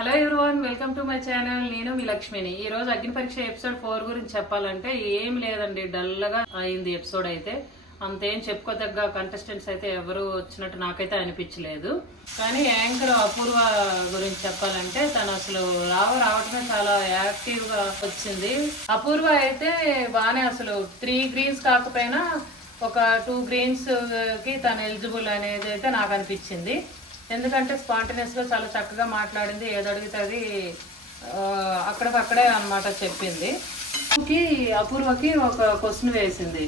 Hello everyone, welcome to my channel. నేను మీ లక్ష్మిని. ఈ రోజు అగ్ని పరీక్ష ఎపిసోడ్ 4 గురించి చెప్పాలంటే ఏం లేదండి, డల్గా అయింది ఎపిసోడ్. అయితే అంతేం చెప్పుకోదగ్గ కంటెస్టెంట్స్ అయితే ఎవరు వచ్చినట్టు నాకైతే అనిపించలేదు. కానీ యాంకర్ అపూర్వ గురించి చెప్పాలంటే తను అసలు రావటమే చాలా యాక్టివ్ గా వచ్చింది. అపూర్వ అయితే బాగానే అసలు 3 గ్రీన్స్ కాకపోయినా ఒక 2 గ్రీన్స్ కి తను ఎలిజిబుల్ అనేది అయితే నాకు అనిపించింది. ఎందుకంటే స్పాంటేనియస్గా చాలా చక్కగా మాట్లాడింది, ఏది అడిగితే అది అక్కడికక్కడే అనమాట చెప్పింది. అపూర్వకి ఒక క్వశ్చన్ వేసింది,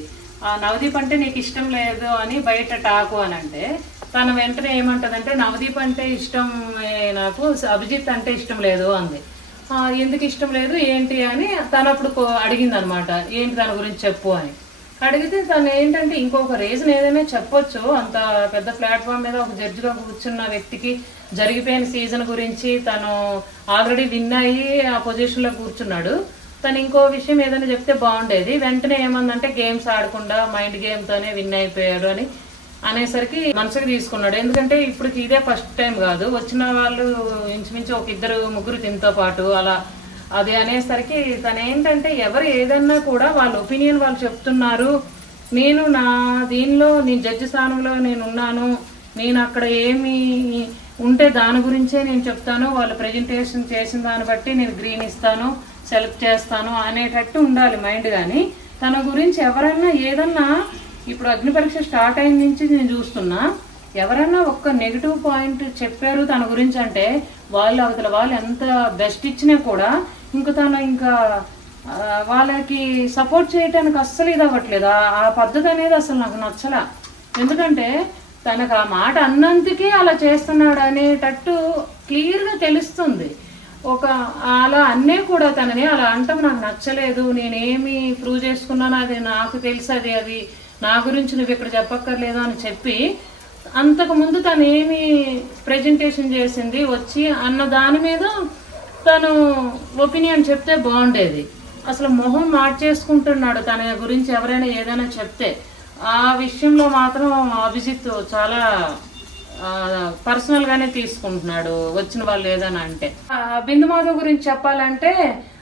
నవదీప్ అంటే నీకు ఇష్టం లేదు అని బయట టాకు అని అంటే తను వెంటనే ఏమంటదంటే నవదీప్ అంటే ఇష్టం, నాకు అభిజిత్ అంటే ఇష్టం లేదు అంది. ఎందుకు ఇష్టం లేదు ఏంటి అని తను అప్పుడు అడిగింది అనమాట, ఏంటి దాని గురించి చెప్పు అని అడిగితే తను ఏంటంటే ఇంకొక రీజన్ ఏదైనా చెప్పొచ్చు. అంత పెద్ద ప్లాట్ఫామ్ మీద ఒక జడ్జిగా కూర్చున్న వ్యక్తికి జరిగిపోయిన సీజన్ గురించి తను ఆల్రెడీ విన్ అయ్యి ఆ పొజిషన్లో కూర్చున్నాడు. తను ఇంకో విషయం ఏదైనా చెప్తే బాగుండేది. వెంటనే ఏమందంటే గేమ్స్ ఆడకుండా మైండ్ గేమ్తోనే విన్ అయిపోయాడు అని అనేసరికి మనసుకు తీసుకున్నాడు. ఎందుకంటే ఇప్పుడు ఇదే ఫస్ట్ టైం కాదు, వచ్చిన వాళ్ళు ఇంచుమించు ఒక 2-3 తినతో పాటు అలా అది అనేసరికి తను ఏంటంటే ఎవరు ఏదన్నా కూడా వాళ్ళ ఒపీనియన్ వాళ్ళు చెప్తున్నారు, నేను నా దీనిలో నేను జడ్జి స్థానంలో నేను ఉన్నాను, నేను అక్కడ ఏమి ఉంటే దాని గురించే నేను చెప్తాను, వాళ్ళు ప్రజెంటేషన్ చేసిన దాన్ని బట్టి నేను గ్రీన్ ఇస్తాను, సెలెక్ట్ చేస్తాను అనేటట్టు ఉండాలి మైండ్. కానీ తన గురించి ఎవరన్నా ఏదన్నా ఇప్పుడు అగ్ని పరీక్ష స్టార్ట్ అయిన నుంచి నేను చూస్తున్నా, ఎవరన్నా ఒక్క నెగిటివ్ పాయింట్ చెప్పారు తన గురించి అంటే అవతల వాళ్ళు ఎంత బెస్ట్ ఇచ్చినా కూడా తను వాళ్ళకి సపోర్ట్ చేయటానికి అస్సలు ఇది అవ్వట్లేదు. ఆ పద్ధతి అనేది అసలు నాకు నచ్చలా. ఎందుకంటే తనకు ఆ మాట అన్నందుకే అలా చేస్తున్నాడు అనేటట్టు క్లియర్గా తెలుస్తుంది. అలా అన్నీ కూడా తనని అలా అంటాం నాకు నచ్చలేదు, నేనేమి ప్రూవ్ చేసుకున్నాను, అది నాకు తెలుసు, అది నా గురించి నువ్వు ఇక్కడ చెప్పక్కర్లేదు అని చెప్పి అంతకుముందు తను ఏమి ప్రెజెంటేషన్ చేసింది వచ్చి అన్న దాని మీద తను ఒపీనియన్ చెప్తే బాగుండేది. అసలు మొహం మార్చేసుకుంటున్నాడు తన గురించి ఎవరైనా ఏదైనా చెప్తే. ఆ విషయంలో మాత్రం అభిజిత్ చాలా పర్సనల్గానే తీసుకుంటున్నాడు వచ్చిన వాళ్ళు ఏదైనా అంటే. బిందు మాధవ్ గురించి చెప్పాలంటే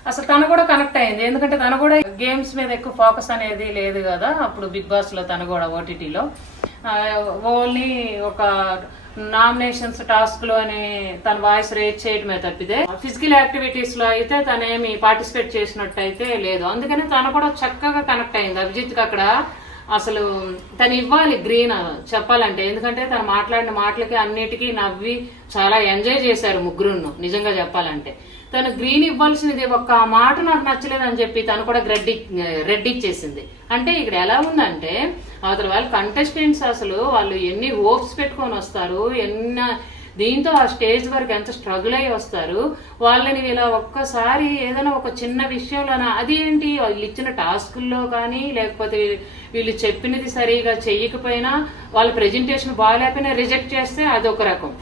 అసలు తను కూడా కనెక్ట్ అయింది. ఎందుకంటే తను కూడా గేమ్స్ మీద ఎక్కువ ఫోకస్ అనేది లేదు కదా అప్పుడు బిగ్ బాస్లో. తను కూడా ఓటీటీలో ఓన్లీ ఒక నామినేషన్స్ టాస్క్లో అని తన వాయిస్ రేజ్ చేయడమే తప్పితే ఫిజికల్ యాక్టివిటీస్లో అయితే తనేమి పార్టిసిపేట్ చేసినట్టు అయితే లేదు. అందుకని తను కూడా చక్కగా కనెక్ట్ అయింది అభిజిత్కి. అక్కడ అసలు తను ఇవ్వాలి గ్రీన్ చెప్పాలంటే, ఎందుకంటే తను మాట్లాడిన మాటలకి అన్నిటికీ నవ్వి చాలా ఎంజాయ్ చేశారు ముగ్గురును. నిజంగా చెప్పాలంటే తను గ్రీన్ ఇవ్వాల్సినది ఒక్క మాట నాకు నచ్చలేదు అని చెప్పి తను కూడా రెడ్ ఇచ్చేసింది. అంటే ఇక్కడ ఎలా ఉందంటే అవతల వాళ్ళు కంటెస్టెంట్స్ అసలు వాళ్ళు ఎన్ని హోప్స్ పెట్టుకొని వస్తారు, దీంతో ఆ స్టేజ్ వరకు ఎంత స్ట్రగుల్ అయ్యి వస్తారు. వాళ్ళని ఇలా ఒక్కసారి ఏదైనా ఒక చిన్న విషయంలోనా అదేంటి వాళ్ళు ఇచ్చిన టాస్కుల్లో కానీ లేకపోతే వీళ్ళు చెప్పినది సరిగా చెయ్యకపోయినా వాళ్ళ ప్రెజెంటేషన్ బాగాలేకపోయినా రిజెక్ట్ చేస్తే అదొక రకం.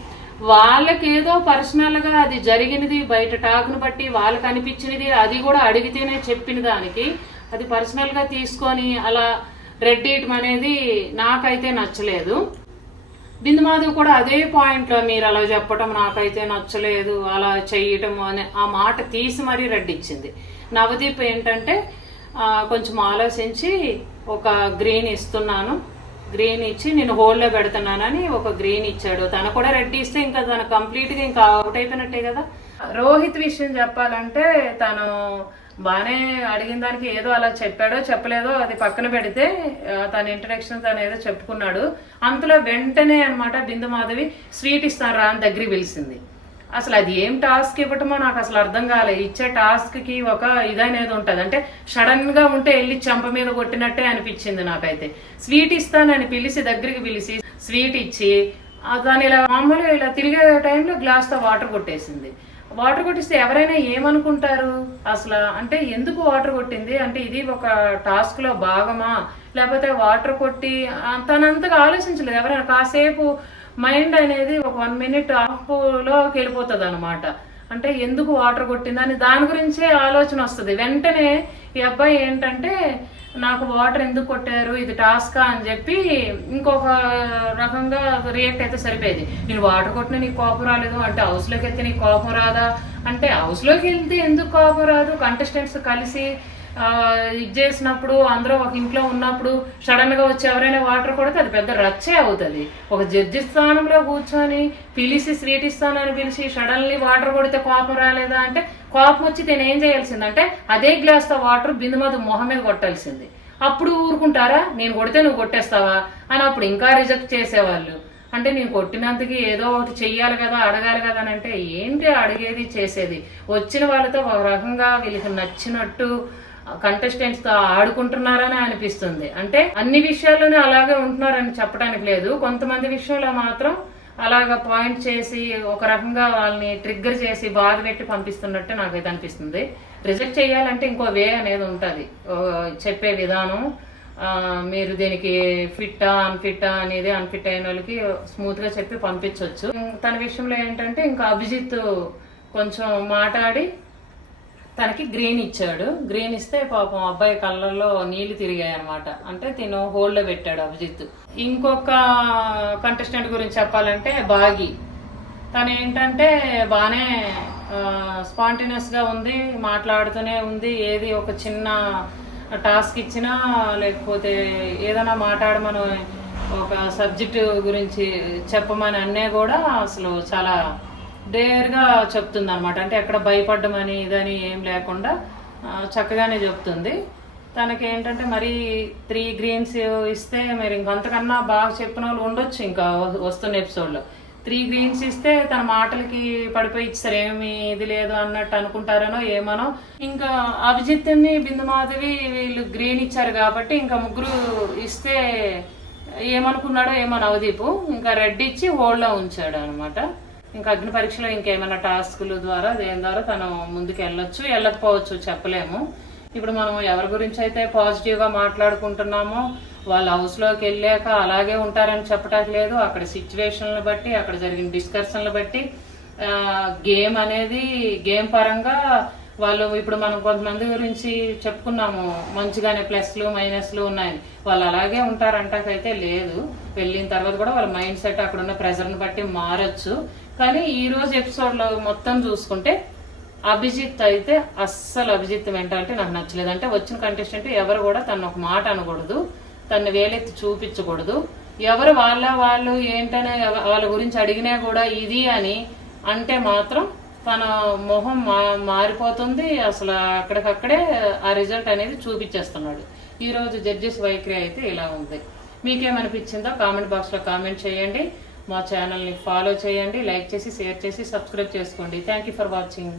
వాళ్ళకి ఏదో పర్సనల్గా అది జరిగినది బయట టాక్ను బట్టి వాళ్ళకి అనిపించినది అది కూడా అడిగితేనే చెప్పిన దానికి అది పర్సనల్గా తీసుకొని అలా రెడ్ ఇయటం అనేది నాకైతే నచ్చలేదు. బిందు మాధవ్ కూడా అదే పాయింట్లో మీరు అలా చెప్పటం నాకైతే నచ్చలేదు, అలా చెయ్యటం అనే ఆ మాట తీసి మరీ రెడ్ ఇచ్చింది. నవదీప్ ఏంటంటే కొంచెం ఆలోచించి ఒక గ్రీన్ ఇస్తున్నాను, గ్రీన్ ఇచ్చి నేను హోల్డ్లో పెడుతున్నానని ఒక గ్రీన్ ఇచ్చాడు. తను కూడా రెడ్ ఇస్తే ఇంకా తను కంప్లీట్గా ఇంకా అవుట్ అయిపోయినట్టే కదా. రోహిత్ విషయం చెప్పాలంటే తను బాగానే అడిగిన దానికి ఏదో అలా చెప్పాడో చెప్పలేదో అది పక్కన పెడితే తన ఇంట్రడక్షన్ తను ఏదో చెప్పుకున్నాడు. అంతలో వెంటనే అనమాట బిందు మాధవి స్వీట్ ఇస్తారా అని దగ్గరికి పిలిచింది. అసలు అది ఏం టాస్క్ ఇవ్వటమో నాకు అసలు అర్థం కాలేదు. ఇచ్చే టాస్క్కి ఒక ఇదనేది ఉంటుంది, అంటే సడన్గా ఉంటే వెళ్ళి చెంప మీద కొట్టినట్టే అనిపించింది నాకైతే. స్వీట్ ఇస్తానని దగ్గరికి పిలిచి స్వీట్ ఇచ్చి దాని ఇలా మామూలుగా ఇలా తిరిగే టైంలో గ్లాస్తో వాటర్ కొట్టేసింది. వాటర్ కొట్టిస్తే ఎవరైనా ఏమనుకుంటారు అసలు, అంటే ఎందుకు వాటర్ కొట్టింది అంటే ఇది ఒక టాస్క్లో భాగమా లేకపోతే వాటర్ కొట్టి తనంతగా ఆలోచించలేదు. ఎవరైనా కాసేపు మైండ్ అనేది ఒక 1 మినిట్ ఆఫ్లోకి వెళ్ళిపోతుంది అనమాట. అంటే ఎందుకు వాటర్ కొట్టిందని దాని గురించే ఆలోచన వస్తుంది. వెంటనే ఈ అబ్బాయి ఏంటంటే నాకు వాటర్ ఎందుకు కొట్టారు, ఇది టాస్కా అని చెప్పి ఇంకొక రకంగా రియాక్ట్ అయితే సరిపోయేది. నేను వాటర్ కొట్టినా నీకు కోపం రాలేదు అంటే హౌస్లోకి వెళ్తే నీకు కోపం రాదా అంటే హౌస్లోకి వెళ్తే ఎందుకు కోపం రాదు, కంటెస్టెంట్స్ కలిసి ఇది చేసినప్పుడు అందరూ ఒక ఇంట్లో ఉన్నప్పుడు సడన్ గా వచ్చి ఎవరైనా వాటర్ కొడితే అది పెద్ద రచ్చే అవుతుంది. ఒక జడ్జి స్థానంలో కూర్చొని పిలిచి స్వీట్ ఇస్తానని పిలిచి సడన్లీ వాటర్ కొడితే కోపం రాలేదా అంటే కోపం వచ్చి నేను ఏం చేయాల్సిందంటే అదే గ్లాస్తో వాటర్ బిందు మధు మొహం మీద కొట్టాల్సింది. అప్పుడు ఊరుకుంటారా, నేను కొడితే నువ్వు కొట్టేస్తావా అని అప్పుడు ఇంకా రిజెక్ట్ చేసేవాళ్ళు. అంటే నేను కొట్టినందుకు ఏదో ఒకటి చెయ్యాలి కదా, అడగాలి కదా అని అంటే ఏంటి అడిగేది చేసేది. వచ్చిన వాళ్ళతో ఒక రకంగా వీళ్ళకి నచ్చినట్టు కంటెస్టెంట్స్ తో ఆడుకుంటున్నారని అనిపిస్తుంది. అంటే అన్ని విషయాల్లోనే అలాగే ఉంటున్నారని చెప్పడానికి లేదు, కొంతమంది విషయంలో మాత్రం అలాగా పాయింట్ చేసి ఒక రకంగా వాళ్ళని ట్రిగ్గర్ చేసి బాధ పెట్టి పంపిస్తున్నట్టు నాకైతే అనిపిస్తుంది. రిజెక్ట్ చేయాలంటే ఇంకో వే అనేది ఉంటుంది, చెప్పే విధానం. మీరు దీనికి ఫిట్టా అన్ఫిట్టా అనేది అన్ఫిట్ అయిన వాళ్ళకి స్మూత్ గా చెప్పి పంపించవచ్చు. తన విషయంలో ఏంటంటే ఇంకా అభిజిత్ కొంచెం మాట్లాడి తనకి గ్రీన్ ఇచ్చాడు. గ్రీన్ ఇస్తే పాపం అబ్బాయి కళ్ళల్లో నీళ్లు తిరిగాయి అనమాట. అంటే తిను హోల్డ్ లో పెట్టాడు అభిజిత్. ఇంకొక కంటెస్టెంట్ గురించి చెప్పాలంటే బాగి. తను ఏంటంటే బాగానే స్పాంటేనియస్ గా ఉంది, మాట్లాడుతూనే ఉంది. ఏది ఒక చిన్న టాస్క్ ఇచ్చినా లేకపోతే ఏదైనా మాట్లాడమని ఒక సబ్జెక్టు గురించి చెప్పమని అన్నీ కూడా అసలు చాలా డేర్గా చెప్తుంది అనమాట. అంటే ఎక్కడ భయపడ్డమని ఇదని ఏం లేకుండా చక్కగానే చెప్తుంది. తనకి ఏంటంటే మరి 3 గ్రీన్స్ ఇస్తే మరి ఇంకంతకన్నా బాగా చెప్పిన వాళ్ళు ఉండొచ్చు ఇంకా వస్తున్న ఎపిసోడ్లో. 3 గ్రీన్స్ ఇస్తే తన మాటలకి పడిపోయి ఇచ్చారు, ఏమి ఇది లేదు అన్నట్టు అనుకుంటారనో ఏమనో. ఇంకా అభిజిత్ని బిందు మాధవి వీళ్ళు గ్రీన్ ఇచ్చారు కాబట్టి ఇంకా ముగ్గురు ఇస్తే ఏమనుకున్నాడో ఏమో నవదీపు ఇంకా రెడ్ ఇచ్చి హోల్డ్లో ఉంచాడు అనమాట. ఇంకా అగ్ని పరీక్షలో ఇంకేమైనా టాస్కుల ద్వారా దేని ద్వారా తను ముందుకు వెళ్ళొచ్చు, వెళ్ళకపోవచ్చు చెప్పలేము. ఇప్పుడు మనం ఎవరి గురించి అయితే పాజిటివ్గా మాట్లాడుకుంటున్నామో వాళ్ళు హౌస్లోకి వెళ్ళాక అలాగే ఉంటారని చెప్పడానికి లేదు. అక్కడ సిచ్యువేషన్లను బట్టి, అక్కడ జరిగిన డిస్కషన్లు బట్టి గేమ్ అనేది గేమ్ పరంగా వాళ్ళు ఇప్పుడు మనం కొంతమంది గురించి చెప్పుకున్నాము, మంచిగానే ప్లస్లు మైనస్లు ఉన్నాయని. వాళ్ళు అలాగే ఉంటారంటాకైతే లేదు. వెళ్ళిన తర్వాత కూడా వాళ్ళ మైండ్ సెట్ అక్కడ ఉన్న ప్రెజర్ని బట్టి మారచ్చు. కానీ ఈ రోజు ఎపిసోడ్లో మొత్తం చూసుకుంటే అభిజిత్ అయితే అస్సలు అభిజిత్ మెంటాలిటీ నాకు నచ్చలేదు. అంటే వచ్చిన కంటెస్టెంట్ ఎవరు కూడా తను ఒక మాట అనకూడదు, తను వేలెత్తి చూపించకూడదు. ఎవరు వాళ్ళు ఏంటనే వాళ్ళ గురించి అడిగినా కూడా ఇది అని అంటే మాత్రం తన మొహం మారిపోతుంది. అసలు అక్కడికక్కడే ఆ రిజల్ట్ అనేది చూపించేస్తున్నాడు. ఈరోజు జడ్జెస్ వైఖరి అయితే ఇలా ఉంది. మీకేమనిపించిందో కామెంట్ బాక్స్లో కామెంట్ చేయండి. మా ఛానల్ని ఫాలో చేయండి, లైక్ చేసి షేర్ చేసి సబ్స్క్రైబ్ చేసుకోండి. Thank you for watching.